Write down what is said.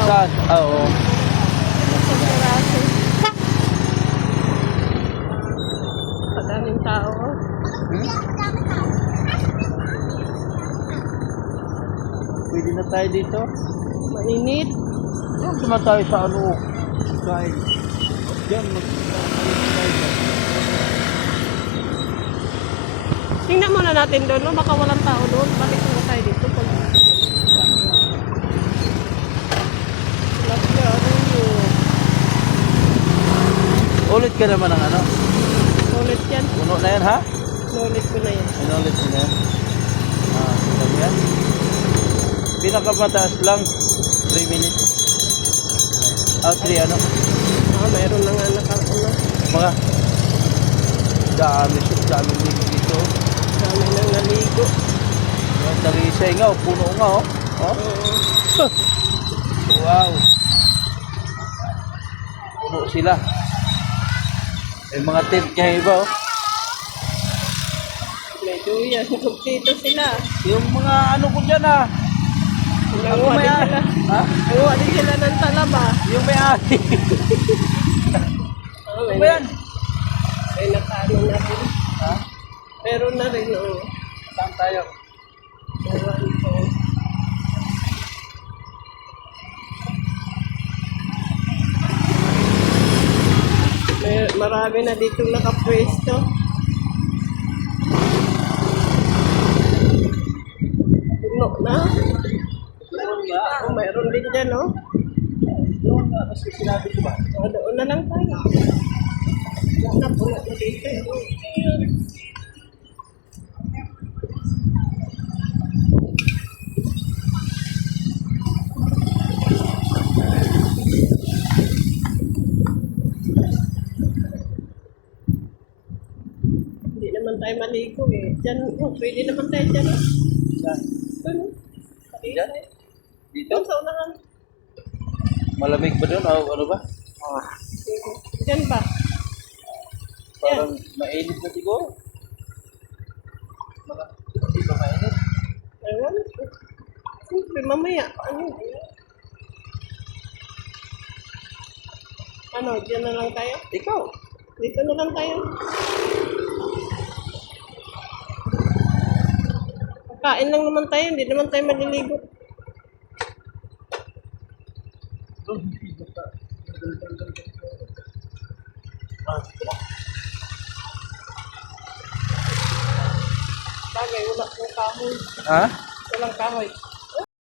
tao. Saan? Oo. Sa terrace. Madaming tao. Hmm? Pwede na tayo dito. Mainit. Doon naman tayo sa ano. Kain. Diyan. Tingnan muna natin doon, no? Baka walang tao doon. Balik muna tayo dito. Pag... Ulit ka naman ng ano? Ulit yan. Puno na yan ha? Ulit ko na yan. Inulit mo na yan. Ah, sabi yan. Pinakamataas lang. 3 minutes. Ah, 3 ano? Mayroon na nga nakauna. Mga dami dito. Dami nang naligo. Yung talisay nga, puno nga oh. Oh. Wow. Puno sila. May mga tent niya iba oh. Medyo yan. Dito sila. Yung mga ano ko dyan ah. Nanguha din sila. Ha? Nanguha din sila ng talaba. Yung may-ari. Ano ba yan? Ay, nakaano na rin. Ha? Meron na rin, oo. Saan tayo? Ewan ko. Marami na dito nakapwesto. Puno na. Doon nga. Oh, mayroon din dyan, no? Doon nga. Kasi sinabi ko ba? Doon na lang tayo. Wala na, puno na dito. Hindi naman tayo maligo eh. Diyan, oh, pwede naman tayo dyan. Saan? Doon, Dyan? Dito? doon sa unahan. Malamig ba doon? O ano ba? Diyan ba? Parang mainit na siguro. Hindi ba mainit? Ewan. Siyempre, mamaya. Ano, diyan na lang tayo? Ikaw. Dito na lang tayo. Kain lang naman tayo, hindi naman tayo maliligo. Bagay, wala pong kahoy. Ha? Walang kahoy.